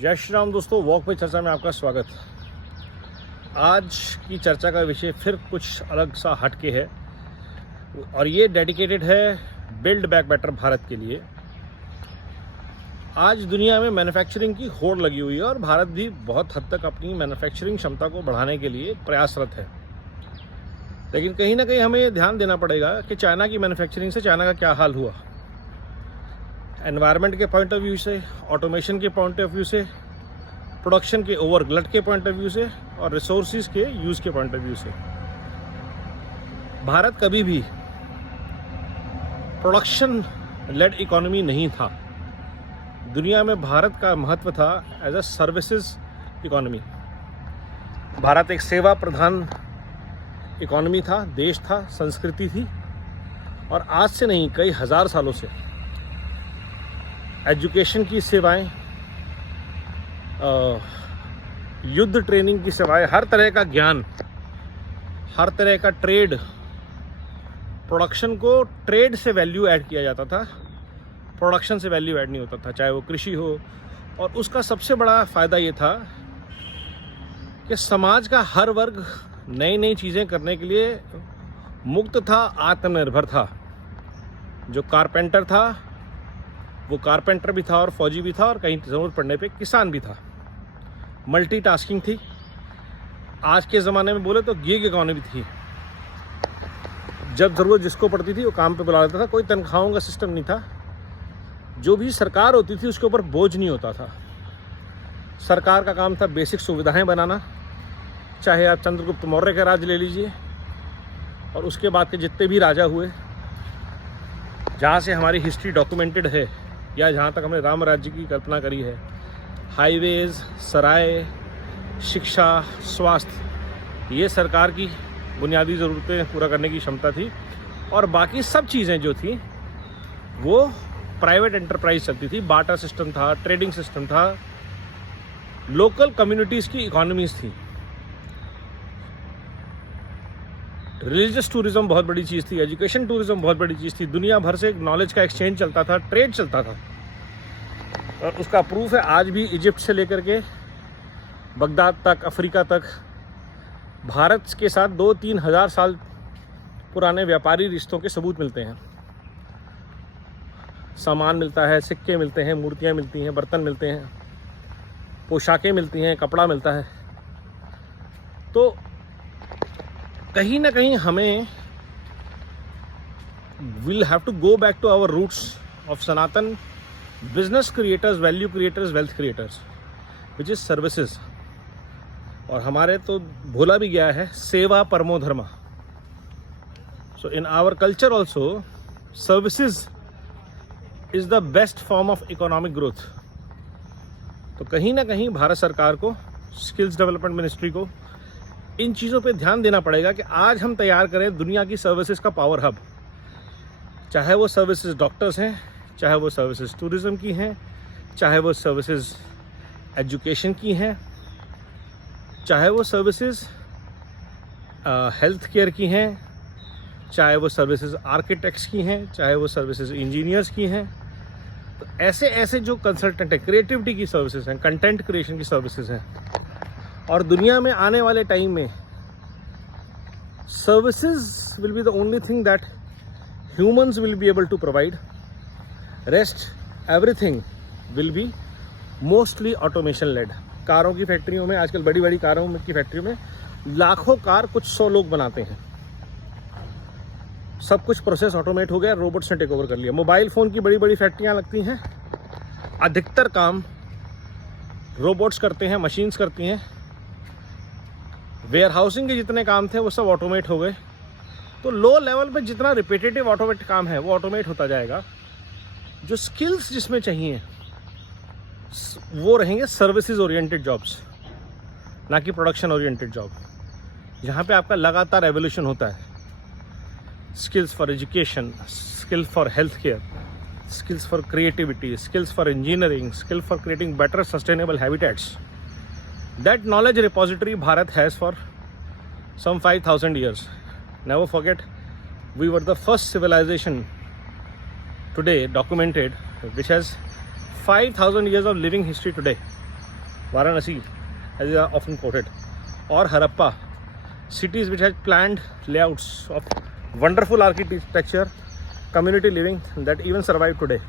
जय श्री राम दोस्तों, वॉक पे चर्चा में आपका स्वागत। आज की चर्चा का विषय फिर कुछ अलग सा हटके है और ये डेडिकेटेड है बिल्ड बैक बेटर भारत के लिए। आज दुनिया में मैन्युफैक्चरिंग की होड़ लगी हुई है और भारत भी बहुत हद तक अपनी मैन्युफैक्चरिंग क्षमता को बढ़ाने के लिए प्रयासरत है। लेकिन कहीं ना कहीं हमें ये ध्यान देना पड़ेगा कि चाइना की मैन्युफैक्चरिंग से चाइना का क्या हाल हुआ। एनवायरनमेंट के पॉइंट ऑफ व्यू से, ऑटोमेशन के पॉइंट ऑफ व्यू से, प्रोडक्शन के ओवरग्लट के पॉइंट ऑफ व्यू से और रिसोर्सेज के यूज़ के पॉइंट ऑफ व्यू से भारत कभी भी प्रोडक्शन लेड इकोनॉमी नहीं था। दुनिया में भारत का महत्व था as a services economy. Bharat एक सेवा प्रधान इकोनॉमी था, देश था, संस्कृति थी और आज से नहीं कई हजार सालों से एजुकेशन की सेवाएं, युद्ध ट्रेनिंग की सेवाएं, हर तरह का ज्ञान, हर तरह का ट्रेड, प्रोडक्शन को ट्रेड से वैल्यू ऐड किया जाता था, प्रोडक्शन से वैल्यू ऐड नहीं होता था, चाहे वो कृषि हो। और उसका सबसे बड़ा फ़ायदा ये था कि समाज का हर वर्ग नई नई चीज़ें करने के लिए मुक्त था, आत्मनिर्भर था। जो कारपेंटर था वो कारपेंटर भी था और फौजी भी था और कहीं ज़रूरत पड़ने पे किसान भी था। मल्टीटास्किंग थी। आज के ज़माने में बोले तो गिग इकोनॉमी थी। जब ज़रूरत जिसको पड़ती थी वो काम पे बुला लेता था। कोई तनख्वाहों का सिस्टम नहीं था। जो भी सरकार होती थी उसके ऊपर बोझ नहीं होता था। सरकार का काम था बेसिक सुविधाएं बनाना। चाहे आप चंद्रगुप्त मौर्य का राज ले लीजिए और उसके बाद के जितने भी राजा हुए, जहाँ से हमारी हिस्ट्री डॉक्यूमेंटेड है या जहाँ तक हमने राम राज्य की कल्पना करी है, हाईवेज, सराय, शिक्षा, स्वास्थ्य, ये सरकार की बुनियादी ज़रूरतें पूरा करने की क्षमता थी। और बाकी सब चीज़ें जो थी वो प्राइवेट एंटरप्राइज चलती थी। बाटा सिस्टम था, ट्रेडिंग सिस्टम था, लोकल कम्युनिटीज़ की इकोनॉमीज़ थी। रिलीजियस टूरिज्म बहुत बड़ी चीज़ थी, एजुकेशन टूरिज्म बहुत बड़ी चीज़ थी। दुनिया भर से नॉलेज का एक्सचेंज चलता था, ट्रेड चलता था। और उसका प्रूफ है आज भी इजिप्ट से लेकर के बगदाद तक, अफ्रीका तक भारत के साथ 2-3 हज़ार साल पुराने व्यापारी रिश्तों के सबूत मिलते हैं। सामान मिलता है, सिक्के मिलते हैं, मूर्तियाँ मिलती हैं, बर्तन मिलते हैं, पोशाकें मिलती हैं, कपड़ा मिलता है। तो कहीं ना कहीं हमें will have to go back to our roots of Sanatan business creators, value creators, wealth creators, which is services. और हमारे तो भूला भी गया है सेवा परमो धर्मा। So in our culture also services is the best form of economic growth. तो कहीं ना कहीं भारत सरकार को, स्किल्स डेवलपमेंट मिनिस्ट्री को इन चीज़ों पे ध्यान देना पड़ेगा कि आज हम तैयार करें दुनिया की सर्विसेज का पावर हब। चाहे वो सर्विसेज डॉक्टर्स हैं, चाहे वो सर्विसेज टूरिज्म की हैं, चाहे वो सर्विसेज एजुकेशन की हैं, चाहे वो सर्विसेज हेल्थ केयर की हैं, चाहे वो सर्विसेज आर्किटेक्ट्स की हैं, चाहे वो सर्विसेज इंजीनियर्स की हैं। तो ऐसे ऐसे जो कंसल्टेंट हैं, क्रिएटिविटी की सर्विसेज हैं, कंटेंट क्रिएशन की सर्विसेज हैं। और दुनिया में आने वाले टाइम में services will be the only thing that humans will be able to provide. Rest everything will be mostly automation led. कारों की फैक्ट्रियों में आजकल, बड़ी बड़ी कारों की फैक्ट्रियों में लाखों कार कुछ 100 लोग बनाते हैं। सब कुछ प्रोसेस ऑटोमेट हो गया, रोबोट्स ने टेक ओवर कर लिया। मोबाइल फ़ोन की बड़ी बड़ी फैक्ट्रियाँ लगती हैं, अधिकतर काम रोबोट्स करते हैं, मशीन्स करती हैं। वेयर हाउसिंग के जितने काम थे वो सब ऑटोमेट हो गए। तो लो लेवल पे जितना रिपीटेटिव ऑटोमेट काम है वो ऑटोमेट होता जाएगा। जो स्किल्स जिसमें चाहिए वो रहेंगे सर्विसेज ओरिएंटेड जॉब्स, ना कि प्रोडक्शन ओरिएंटेड जॉब, जहाँ पे आपका लगातार एवोल्यूशन होता है। Skills for education, skills for health care, skills for creativity, skills for engineering, skill for creating better sustainable habitats. That knowledge repository Bharat has for some 5,000 years. Never forget, we were the first civilization today documented which has 5,000 years of living history today. Varanasi, as is often quoted, or Harappa, cities which had planned layouts of wonderful architecture, community living that even survive today.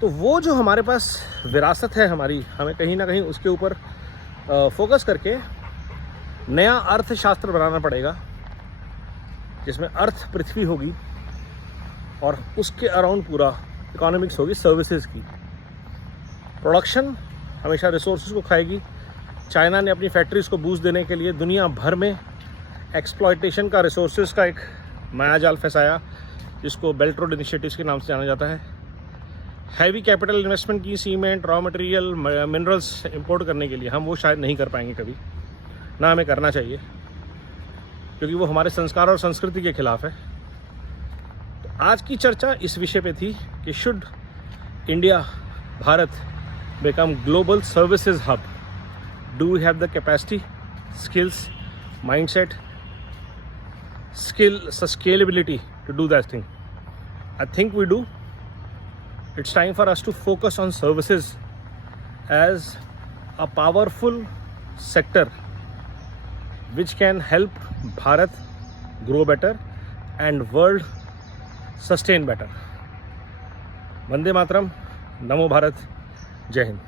तो वो जो हमारे पास विरासत है हमारी, हमें कहीं ना कहीं उसके ऊपर फोकस करके नया अर्थशास्त्र बनाना पड़ेगा, जिसमें अर्थ पृथ्वी होगी और उसके अराउंड पूरा इकोनॉमिक्स होगी सर्विसेज की. प्रोडक्शन हमेशा रिसोर्सेज को खाएगी. चाइना ने अपनी फैक्ट्रीज को बूस्ट देने के लिए दुनिया भर में एक्सप्लॉयटेशन का, रिसोर्सेज का एक मायाजाल फंसाया, जिसको बेल्ट रोड इनिशिएटिव्स के नाम से जाना जाता है. हैवी कैपिटल इन्वेस्टमेंट की cement, raw material, minerals import करने के लिए हम वो शायद नहीं कर पाएंगे कभी, ना हमें करना चाहिए, क्योंकि वो हमारे संस्कार और संस्कृति के खिलाफ है. तो आज की चर्चा इस विषय पे थी कि should India, Bharat become global services hub? Do we have the capacity, skills, mindset, scalability to do that thing? I think we do. It's time for us to focus on services as a powerful sector which can help Bharat grow better and world sustain better. Vande Mataram, Namo Bharat, Jai Hind.